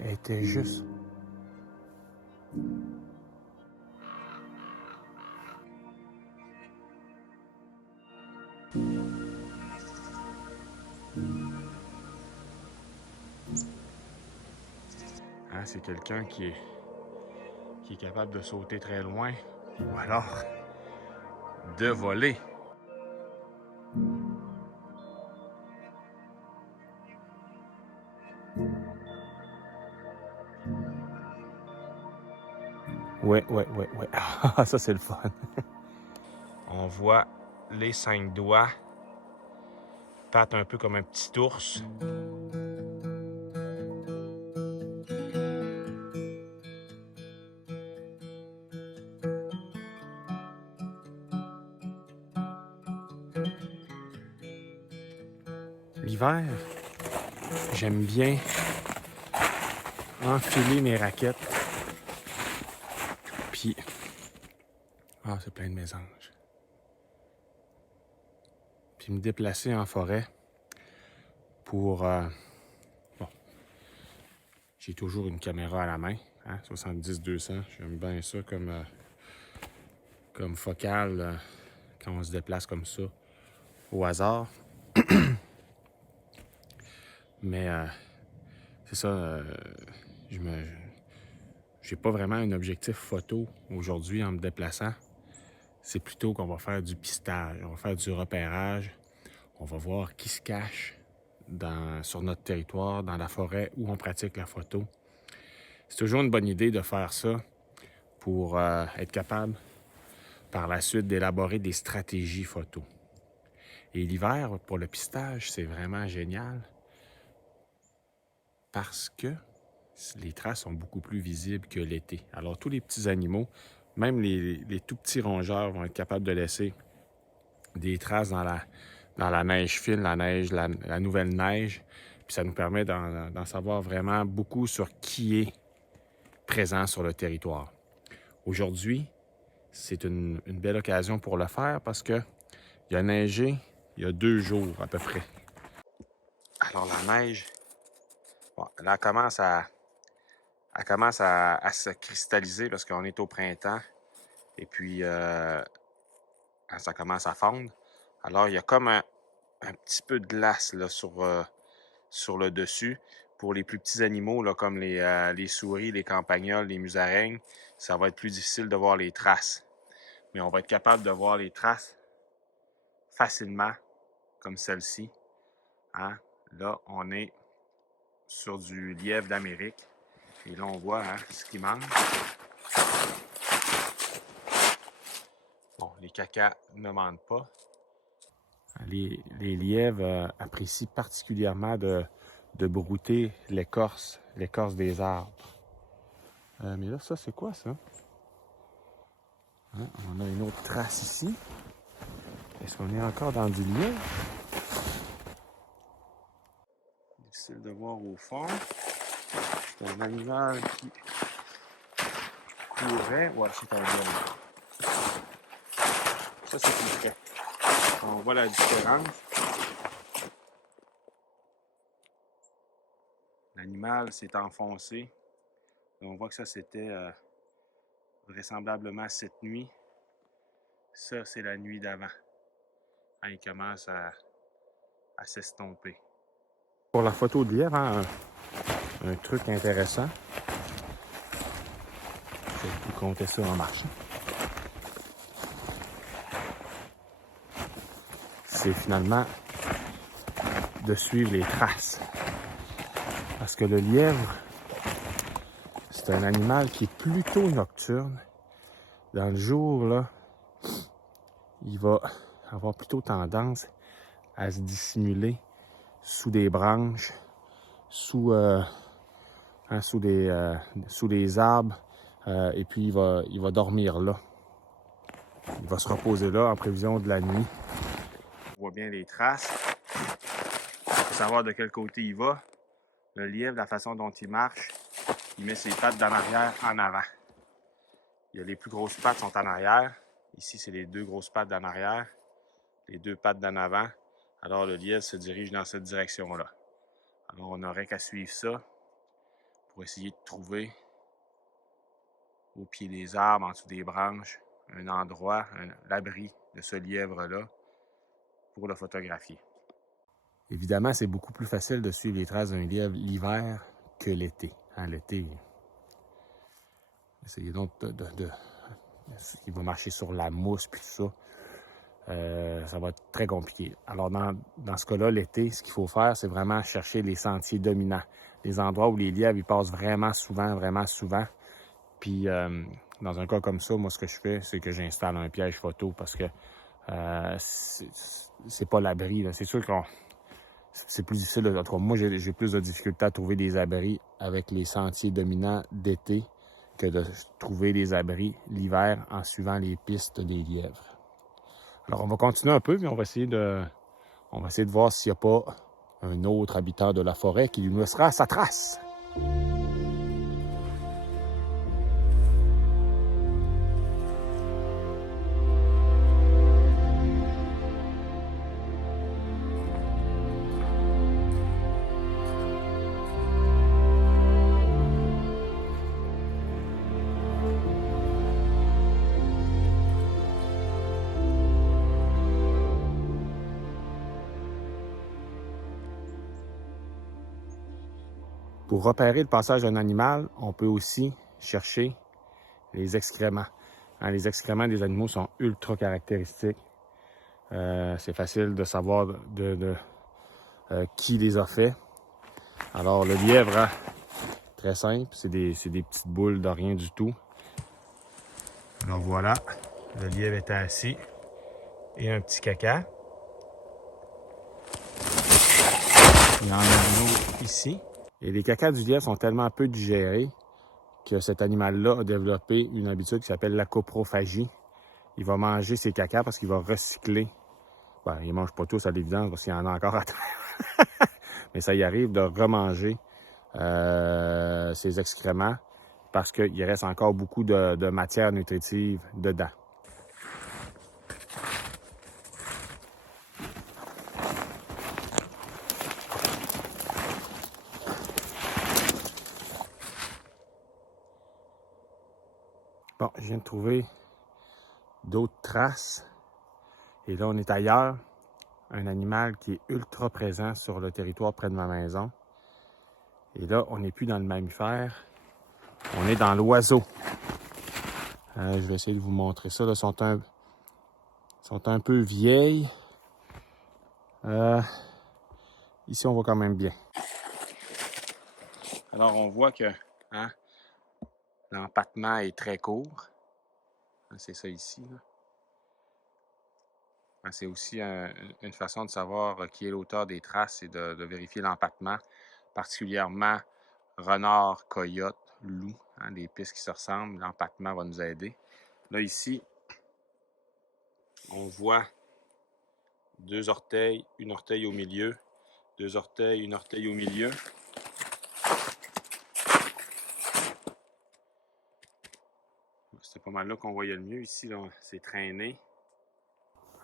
Elle était juste... Hein, c'est quelqu'un qui est capable de sauter très loin ou alors de voler. Ouais. Ah, ça, c'est le fun. On voit les 5 doigts, pattes un peu comme un petit ours. L'hiver, j'aime bien enfiler mes raquettes. Puis, ah, c'est plein de mésanges. Puis me déplacer en forêt pour... bon, j'ai toujours une caméra à la main, hein, 70-200. J'aime bien ça comme focale quand on se déplace comme ça au hasard. Mais c'est ça, j'ai pas vraiment un objectif photo aujourd'hui en me déplaçant. C'est plutôt qu'on va faire du pistage, on va faire du repérage. On va voir qui se cache sur notre territoire, dans la forêt où on pratique la photo. C'est toujours une bonne idée de faire ça pour être capable par la suite d'élaborer des stratégies photo. Et l'hiver, pour le pistage, c'est vraiment génial parce que les traces sont beaucoup plus visibles que l'été. Alors, tous les petits animaux, même les tout petits rongeurs vont être capables de laisser des traces dans la neige fine, la nouvelle neige. Puis ça nous permet d'en savoir vraiment beaucoup sur qui est présent sur le territoire. Aujourd'hui, c'est une belle occasion pour le faire parce qu'il a neigé il y a 2 jours à peu près. Alors la neige, bon, là, elle commence à se cristalliser parce qu'on est au printemps et puis ça commence à fondre. Alors il y a comme un petit peu de glace là, sur le dessus. Pour les plus petits animaux, là, comme les souris, les campagnols, les musaraignes, ça va être plus difficile de voir les traces. Mais on va être capable de voir les traces facilement, comme celle-ci. Hein? Là, on est sur du lièvre d'Amérique. Et là, on voit ce qui mange. Bon, les cacas ne mentent pas. Les lièvres apprécient particulièrement de brouter l'écorce des arbres. Mais là, ça, c'est quoi, ça? Hein? On a une autre trace ici. Est-ce qu'on est encore dans du lièvre? Difficile de voir au fond. C'est un animal qui courait. Ouais, c'est un lièvre. Ça, c'est plus près. On voit la différence. L'animal s'est enfoncé. Et on voit que ça, c'était vraisemblablement cette nuit. Ça, c'est la nuit d'avant. Hein, il commence à s'estomper. Pour la photo de lièvre, hein, un truc intéressant. Je vais vous compter ça en marchant. C'est finalement de suivre les traces. Parce que le lièvre, c'est un animal qui est plutôt nocturne. Dans le jour, là, il va avoir plutôt tendance à se dissimuler sous des branches, sous des arbres, et puis il va dormir là. Il va se reposer là en prévision de la nuit. On voit bien les traces. Il faut savoir de quel côté il va. Le lièvre, la façon dont il marche, il met ses pattes d'en arrière en avant. Il y a les plus grosses pattes sont en arrière. Ici, c'est les 2 grosses pattes d'en arrière. Les 2 pattes d'en avant. Alors, le lièvre se dirige dans cette direction-là. Alors, on n'aurait qu'à suivre ça pour essayer de trouver au pied des arbres, en dessous des branches, un endroit, l'abri de ce lièvre-là pour le photographier. Évidemment, c'est beaucoup plus facile de suivre les traces d'un lièvre l'hiver que l'été. L'été, essayez donc il va marcher sur la mousse puis tout ça. Ça va être très compliqué. Alors, dans ce cas-là, l'été, ce qu'il faut faire, c'est vraiment chercher les sentiers dominants. Les endroits où les lièvres, ils passent vraiment souvent. Puis, dans un cas comme ça, moi, ce que je fais, c'est que j'installe un piège photo parce que c'est pas l'abri. C'est sûr que c'est plus difficile. En tout cas, moi, j'ai plus de difficultés à trouver des abris avec les sentiers dominants d'été que de trouver des abris l'hiver en suivant les pistes des lièvres. Alors, on va continuer un peu, puis on va essayer de voir s'il n'y a pas un autre habitant de la forêt qui lui laissera sa trace. Pour repérer le passage d'un animal, on peut aussi chercher les excréments. Les excréments des animaux sont ultra caractéristiques. C'est facile de savoir qui les a fait. Alors, le lièvre, très simple, c'est des petites boules de rien du tout. Alors voilà, le lièvre était assis et un petit caca. Il y en a un autre ici. Et les cacas du lièvre sont tellement peu digérés que cet animal-là a développé une habitude qui s'appelle la coprophagie. Il va manger ses cacas parce qu'il va recycler. Ben, il ne mange pas tous à l'évidence parce qu'il y en a encore à terre. Mais ça y arrive de remanger ses excréments parce qu'il reste encore beaucoup de matière nutritive dedans. Bon, je viens de trouver d'autres traces. Et là, on est ailleurs. Un animal qui est ultra présent sur le territoire près de ma maison. Et là, on n'est plus dans le mammifère. On est dans l'oiseau. Je vais essayer de vous montrer ça. Là, sont un peu vieilles. Ici, on voit quand même bien. Alors, on voit que l'empattement est très court. C'est ça ici. C'est aussi une façon de savoir qui est l'auteur des traces et de vérifier l'empattement, particulièrement renard, coyote, loup, des pistes qui se ressemblent. L'empattement va nous aider. Là, ici, on voit deux orteils, une orteil au milieu, deux orteils, une orteil au milieu. C'est pas mal là qu'on voyait le mieux. Ici, là, c'est traîné.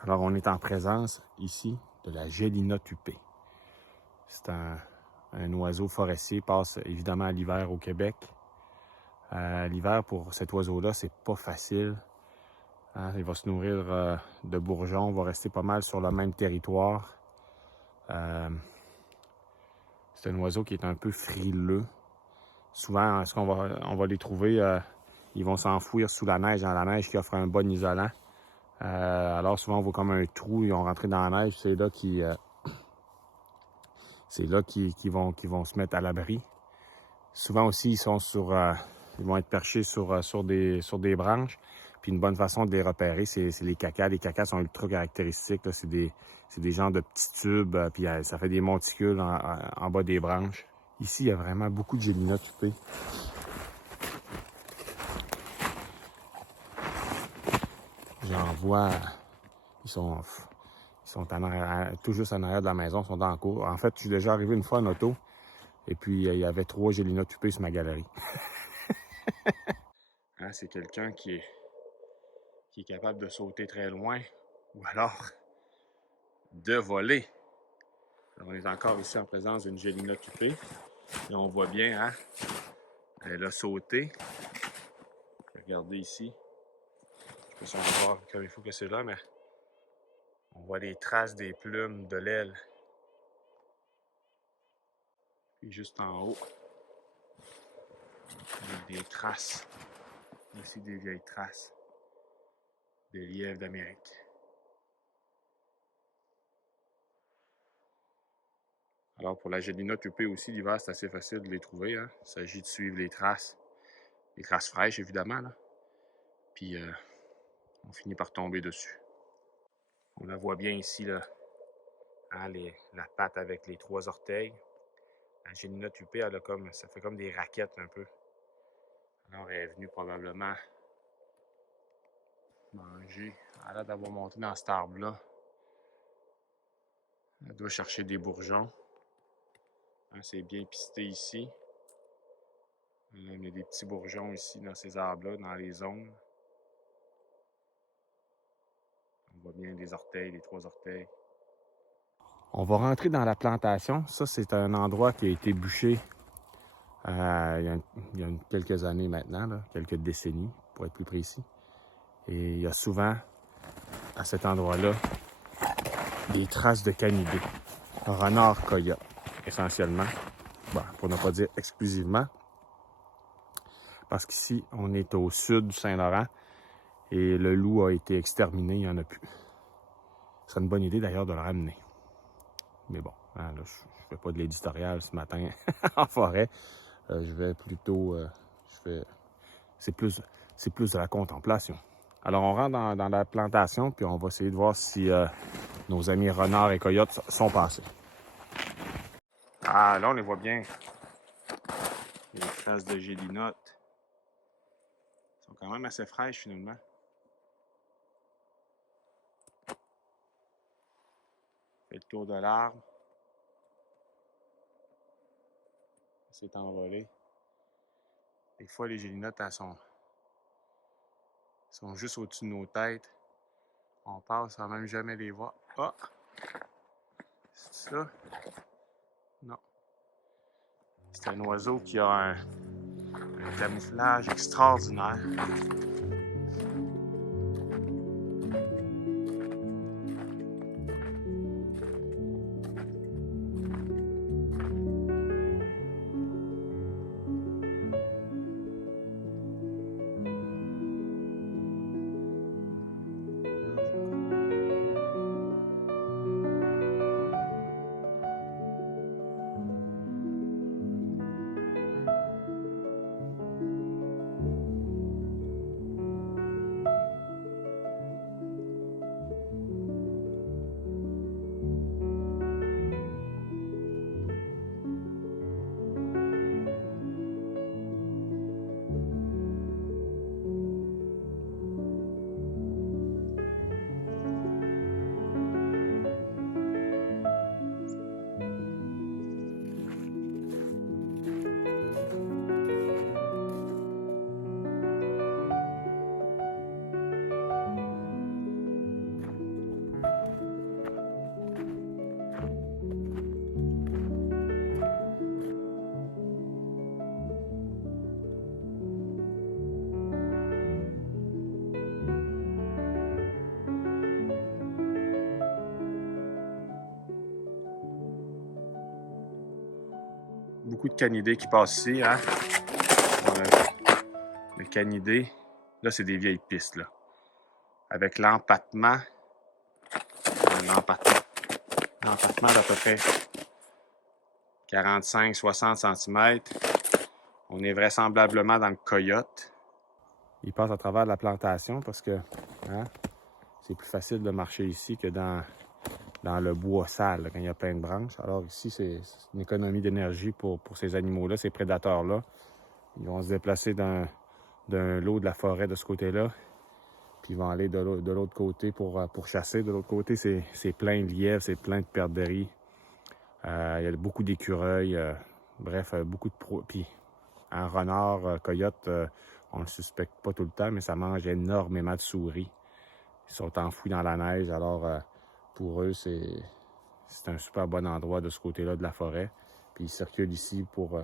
Alors, on est en présence, ici, de la Gélina tupée. C'est un oiseau forestier, passe évidemment à l'hiver au Québec. L'hiver, pour cet oiseau-là, c'est pas facile. Il va se nourrir de bourgeons, va rester pas mal sur le même territoire. C'est un oiseau qui est un peu frileux. Souvent, on va les trouver, ils vont s'enfouir sous la neige, dans la neige qui offre un bon isolant. Alors souvent, on voit comme un trou, ils vont rentrer dans la neige, c'est là qu'ils vont se mettre à l'abri. Souvent aussi, ils vont être perchés sur des branches. Puis une bonne façon de les repérer, c'est les cacas. Les cacas sont ultra caractéristiques. C'est des genres de petits tubes, puis ça fait des monticules en bas des branches. Ici, il y a vraiment beaucoup de Gélina tupée. J'en vois, ils sont tout juste en arrière de la maison, ils sont dans la cour. En fait, je suis déjà arrivé une fois en auto, et puis il y avait 3 Gélina tupée sur ma galerie. C'est quelqu'un qui est capable de sauter très loin, ou alors de voler. Alors, on est encore ici en présence d'une Gélina tupée. Et on voit bien, hein, elle a sauté. Regardez ici. Je sais pas si on va voir comme il faut que c'est là, mais on voit les traces des plumes de l'aile. Puis juste en haut, il y a des traces. Ici, des vieilles traces des lièvres d'Amérique. Alors, pour la Gélina tupée aussi, l'hiver, c'est assez facile de les trouver. Hein? Il s'agit de suivre les traces fraîches, évidemment. Là. Puis, on finit par tomber dessus. On la voit bien ici, là, hein, la patte avec les 3 orteils. La Gélina tupée, elle a ça fait comme des raquettes un peu. Alors, elle est venue probablement manger. Elle a l'air d'avoir monté dans cet arbre-là. Elle doit chercher des bourgeons. Hein, c'est bien pisté ici. Il y a des petits bourgeons ici dans ces arbres-là, dans les zones. On voit bien les orteils, les 3 orteils. On va rentrer dans la plantation. Ça, c'est un endroit qui a été bûché il y a quelques années maintenant, là, quelques décennies, pour être plus précis. Et il y a souvent, à cet endroit-là, des traces de canidés. Renard coyote, essentiellement. Bon, pour ne pas dire exclusivement. Parce qu'ici, on est au sud du Saint-Laurent et le loup a été exterminé, il n'y en a plus. Ce serait une bonne idée d'ailleurs de le ramener. Mais bon, hein, là, je ne fais pas de l'éditorial ce matin en forêt. Je vais plutôt... c'est plus de la contemplation. Alors, on rentre dans la plantation, puis on va essayer de voir si nos amis renards et coyotes sont passés. Ah, là, on les voit bien. Les traces de gélinottes. Elles sont quand même assez fraîches, finalement. Fait le tour de l'arbre. C'est envolé. Des fois, les gélinottes, elles sont juste au-dessus de nos têtes. On passe sans même jamais les voir. Ah! C'est ça? Non. C'est un oiseau qui a un camouflage extraordinaire. Beaucoup de canidés qui passent ici, hein? Le canidé, là, c'est des vieilles pistes, là. Avec l'empattement d'à peu près 45-60 cm. On est vraisemblablement dans le coyote. Il passe à travers la plantation parce que hein, c'est plus facile de marcher ici que dans le bois sale, là, quand il y a plein de branches. Alors ici, c'est une économie d'énergie pour ces animaux-là, ces prédateurs-là. Ils vont se déplacer d'un lot de la forêt de ce côté-là, puis ils vont aller de l'autre côté pour chasser. De l'autre côté, c'est plein de lièvres, c'est plein de perdrix. Il y a beaucoup d'écureuils. Bref, beaucoup de... Puis un renard, coyote, on le suspecte pas tout le temps, mais ça mange énormément de souris. Ils sont enfouis dans la neige, alors pour eux, c'est c'est un super bon endroit de ce côté-là de la forêt. Puis il circule ici pour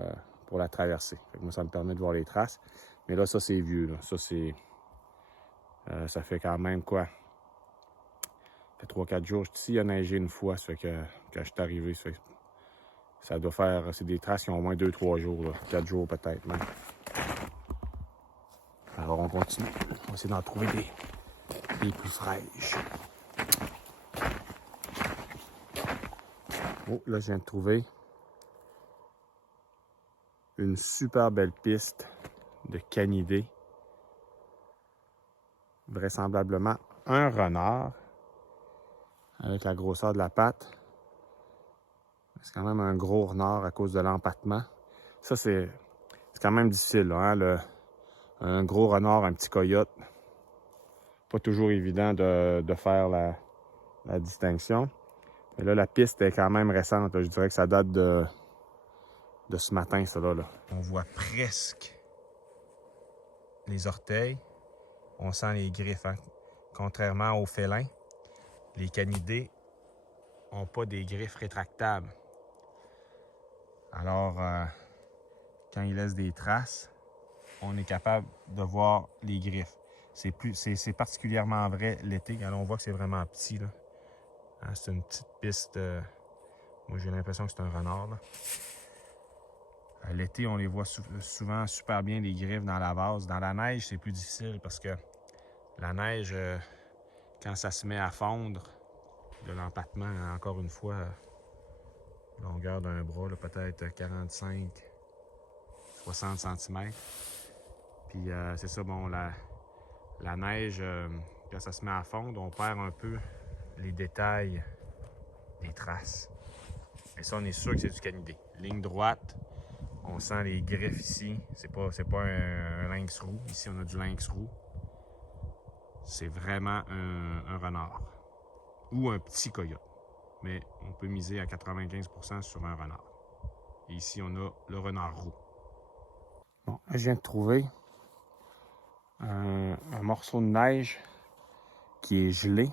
la traverser. Fait que moi, ça me permet de voir les traces. Mais là, ça, c'est vieux. Là. Ça, c'est... ça fait quand même quoi? Ça fait 3-4 jours. Ici, il a neigé une fois. Ça fait que quand je suis arrivé, ça doit faire... C'est des traces qui ont au moins 2-3 jours. Là. 4 jours peut-être même. Alors, on continue. On va essayer d'en trouver des plus fraîches. Oh, là, je viens de trouver une super belle piste de canidés. Vraisemblablement un renard avec la grosseur de la patte. C'est quand même un gros renard à cause de l'empattement. Ça, c'est quand même difficile, là, hein, un gros renard, un petit coyote. Pas toujours évident de faire la distinction. Mais là, la piste est quand même récente. Là. Je dirais que ça date de ce matin, ça là. On voit presque les orteils. On sent les griffes. Hein. Contrairement aux félins, les canidés n'ont pas des griffes rétractables. Alors, quand ils laissent des traces, on est capable de voir les griffes. C'est particulièrement vrai l'été. Alors, on voit que c'est vraiment petit. Là. Hein, c'est une petite piste. Moi, j'ai l'impression que c'est un renard. L'été, on les voit souvent super bien, les griffes dans la vase. Dans la neige, c'est plus difficile parce que la neige, quand ça se met à fondre, de l'empattement, encore une fois, longueur d'un bras, peut-être 45-60 cm. Puis c'est ça, bon, la neige, quand ça se met à fondre, on perd un peu les détails des traces. Et ça, on est sûr que c'est du canidé. Ligne droite, on sent les griffes ici. C'est pas un lynx roux. Ici, on a du lynx roux. C'est vraiment un renard. Ou un petit coyote. Mais on peut miser à 95% sur un renard. Et ici, on a le renard roux. Bon, là, je viens de trouver un morceau de neige qui est gelé.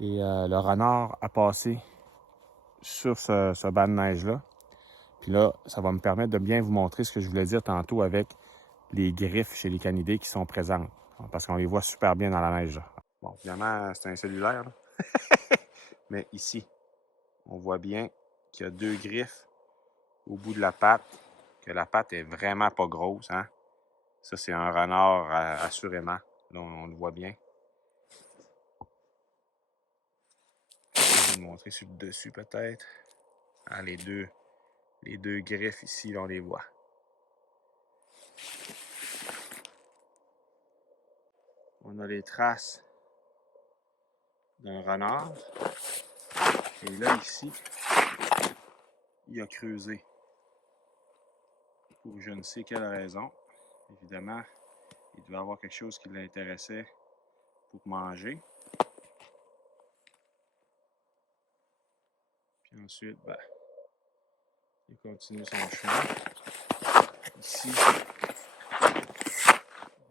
Et le renard a passé sur ce banc de neige-là. Puis là, ça va me permettre de bien vous montrer ce que je voulais dire tantôt avec les griffes chez les canidés qui sont présentes. Parce qu'on les voit super bien dans la neige. Là. Bon, évidemment, c'est un cellulaire. Là. Mais ici, on voit bien qu'il y a 2 griffes au bout de la patte. Que la patte est vraiment pas grosse. Hein? Ça, c'est un renard assurément. Là, on le voit bien. Je vais vous montrer sur le dessus peut-être. Ah, les deux griffes ici, là, on les voit. On a les traces d'un renard. Et là, ici, il a creusé. Pour je ne sais quelle raison. Évidemment, il devait avoir quelque chose qui l'intéressait pour manger. Puis ensuite, ben, il continue son chemin. Ici, on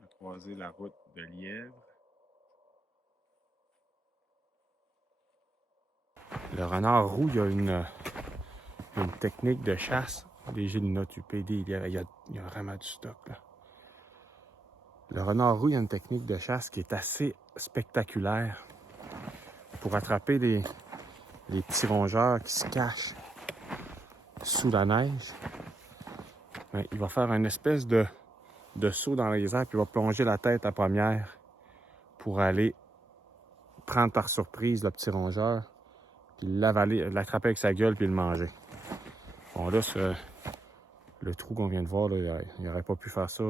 a croisé la route de lièvre. Le renard roux, il y a une technique de chasse. Les Gélinotes UPD, il y a vraiment du stock là. Le renard roux, il y a une technique de chasse qui est assez spectaculaire pour attraper les petits rongeurs qui se cachent sous la neige. Bien, il va faire une espèce de saut dans les airs, puis il va plonger la tête à première pour aller prendre par surprise le petit rongeur, puis l'avaler, l'attraper avec sa gueule, puis le manger. Bon, là, le trou qu'on vient de voir, là, il n'aurait pas pu faire ça.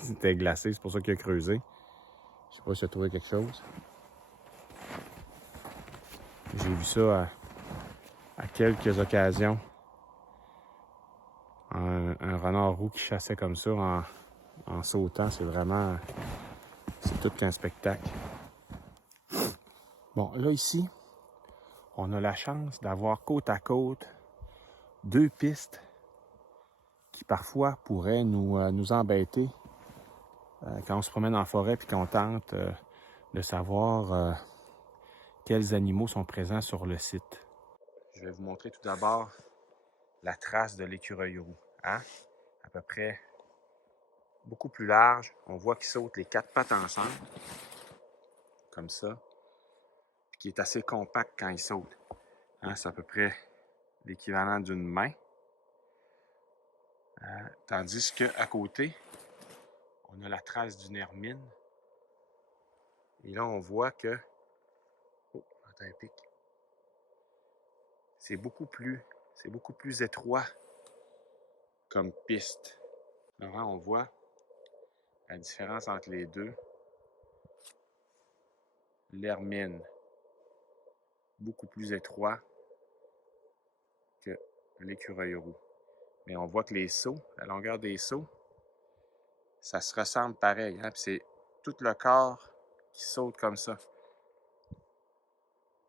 C'était glacé, c'est pour ça qu'il a creusé. Je sais pas si j'ai trouvé quelque chose. J'ai vu ça à quelques occasions. Un renard roux qui chassait comme ça en sautant, c'est tout qu'un spectacle. Bon, là ici, on a la chance d'avoir côte à côte 2 pistes qui parfois pourraient nous embêter quand on se promène en forêt et qu'on tente de savoir quels animaux sont présents sur le site. Je vais vous montrer tout d'abord la trace de l'écureuil roux. Hein? À peu près beaucoup plus large. On voit qu'il saute les 4 pattes ensemble, comme ça, puis qui est assez compact quand il saute. Hein? C'est à peu près l'équivalent d'une main. Tandis qu'à côté, on a la trace d'une hermine. Et là, on voit que... Oh, attends un pic. C'est beaucoup plus étroit comme piste. Alors, on voit la différence entre les deux. L'hermine, beaucoup plus étroit que l'écureuil roux. Mais on voit que les sauts, la longueur des sauts, ça se ressemble pareil. Hein? Puis c'est tout le corps qui saute comme ça.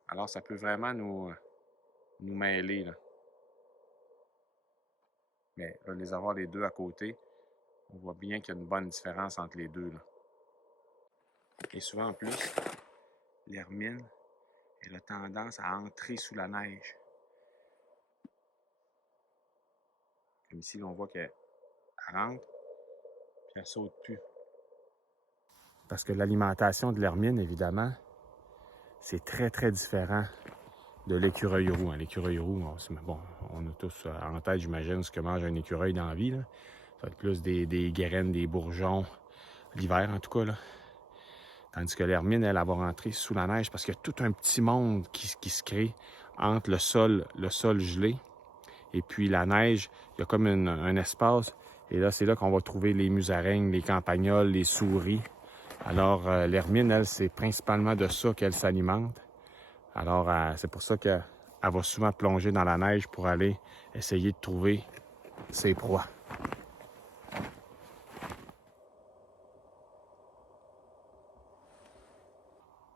Alors, ça peut vraiment nous mêler. Là. Mais là, les avoir les deux à côté, on voit bien qu'il y a une bonne différence entre les deux. Là. Et souvent, en plus, l'hermine, elle a tendance à entrer sous la neige. Comme ici, là, on voit qu'elle rentre, puis elle ne saute plus. Parce que l'alimentation de l'hermine, évidemment, c'est très, très différent de l'écureuil roux. L'écureuil roux, on a tous en tête, j'imagine, ce que mange un écureuil dans la vie. Là. Ça va être plus des graines, des bourgeons, l'hiver en tout cas. Là. Tandis que l'hermine, elle va rentrer sous la neige parce qu'il y a tout un petit monde qui se crée entre le sol gelé et puis la neige. Il y a comme un espace. Et là, c'est là qu'on va trouver les musaraignes, les campagnols, les souris. Alors, l'hermine, elle, c'est principalement de ça qu'elle s'alimente. Alors, c'est pour ça qu'elle va souvent plonger dans la neige pour aller essayer de trouver ses proies.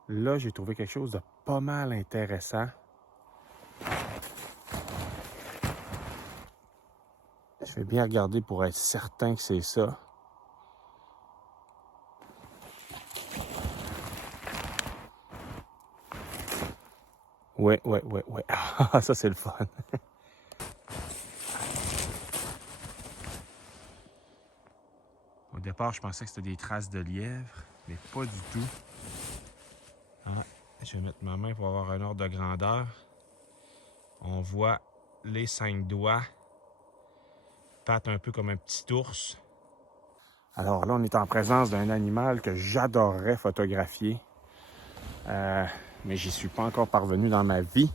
Là, j'ai trouvé quelque chose de pas mal intéressant. Je vais bien regarder pour être certain que c'est ça. Ouais. Ah, ça, c'est le fun. Au départ, je pensais que c'était des traces de lièvre, mais pas du tout. Ah, je vais mettre ma main pour avoir un ordre de grandeur. On voit les 5 doigts, pattes un peu comme un petit ours. Alors là, on est en présence d'un animal que j'adorerais photographier, mais j'y suis pas encore parvenu dans ma vie.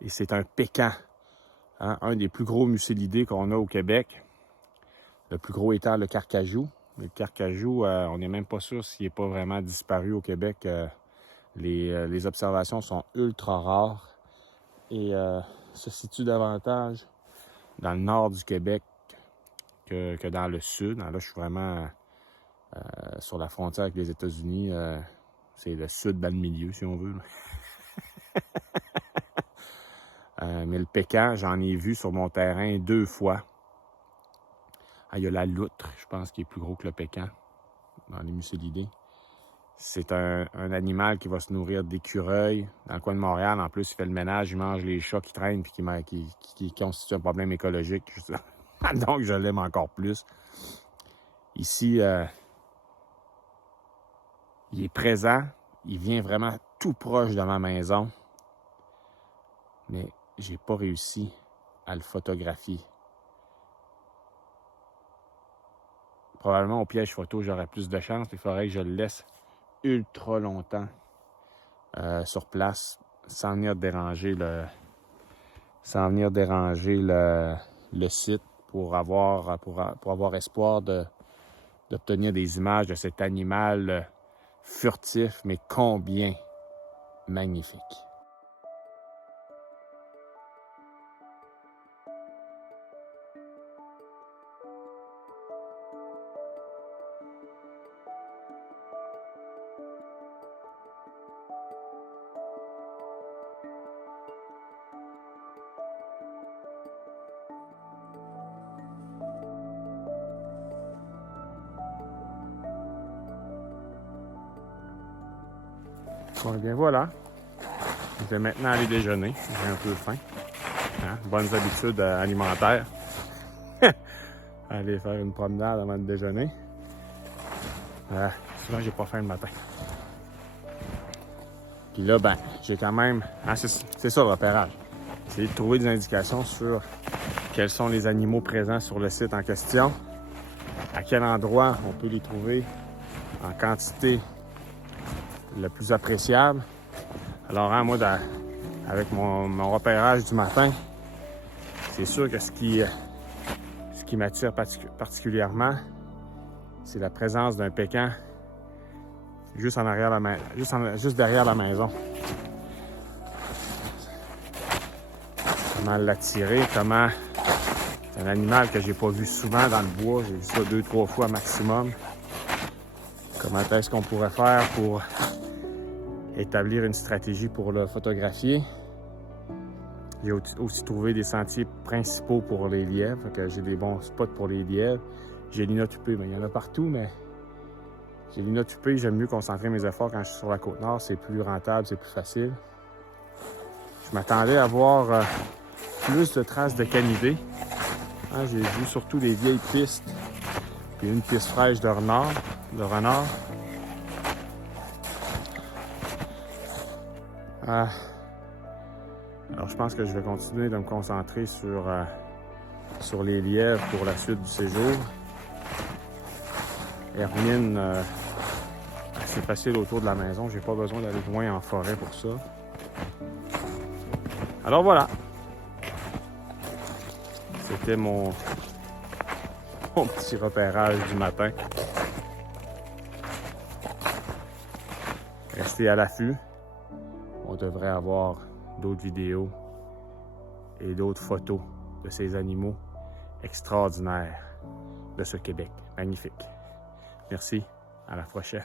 Et c'est un pécan, hein? Un des plus gros mucélidés qu'on a au Québec. Le plus gros étant le carcajou. Mais le carcajou, on n'est même pas sûr s'il n'est pas vraiment disparu au Québec. Les observations sont ultra rares et se situent davantage dans le nord du Québec que dans le sud. Alors là, je suis vraiment sur la frontière avec les États-Unis. C'est le sud dans le milieu, si on veut. Mais le pécan, j'en ai vu sur mon terrain 2 fois. Ah, il y a la loutre, je pense, qui est plus gros que le pécan dans les mucélidés. C'est un animal qui va se nourrir d'écureuils. Dans le coin de Montréal, en plus, il fait le ménage, il mange les chats qui traînent et qui constituent un problème écologique. Donc, je l'aime encore plus. Ici, il est présent. Il vient vraiment tout proche de ma maison. Mais j'ai pas réussi à le photographier. Probablement au piège photo, j'aurais plus de chance. Il faudrait que je le laisse ultra longtemps sur place sans venir déranger le site pour avoir espoir d'obtenir des images de cet animal furtif, mais combien magnifique. Bon, bien voilà. Je vais maintenant aller déjeuner. J'ai un peu faim. Hein? Bonnes habitudes alimentaires. Aller faire une promenade avant de déjeuner. Souvent, j'ai pas faim le matin. Puis là, ben, j'ai quand même... Hein, c'est ça le repérage. C'est de trouver des indications sur quels sont les animaux présents sur le site en question, à quel endroit on peut les trouver en quantité le plus appréciable. Alors, hein, moi, avec mon repérage du matin, c'est sûr que ce qui m'attire particulièrement, c'est la présence d'un pécan juste en arrière juste derrière la maison. Comment l'attirer, comment... C'est un animal que j'ai pas vu souvent dans le bois, j'ai vu ça 2-3 fois maximum. Comment est-ce qu'on pourrait faire pour établir une stratégie pour le photographier? J'ai aussi trouvé des sentiers principaux pour les lièvres, que j'ai des bons spots pour les lièvres. J'ai l'inotupé, mais il y en a partout, mais j'ai l'inotupé, j'aime mieux concentrer mes efforts quand je suis sur la Côte-Nord, c'est plus rentable, c'est plus facile. Je m'attendais à voir plus de traces de canidés. Hein, j'ai vu surtout les vieilles pistes, puis une piste fraîche de renard. Alors je pense que je vais continuer de me concentrer sur les lièvres pour la suite du séjour. Hermine, c'est facile autour de la maison, j'ai pas besoin d'aller loin en forêt pour ça. Alors voilà, c'était mon petit repérage du matin. Restez à l'affût, on devrait avoir d'autres vidéos et d'autres photos de ces animaux extraordinaires de ce Québec. Magnifique. Merci, à la prochaine.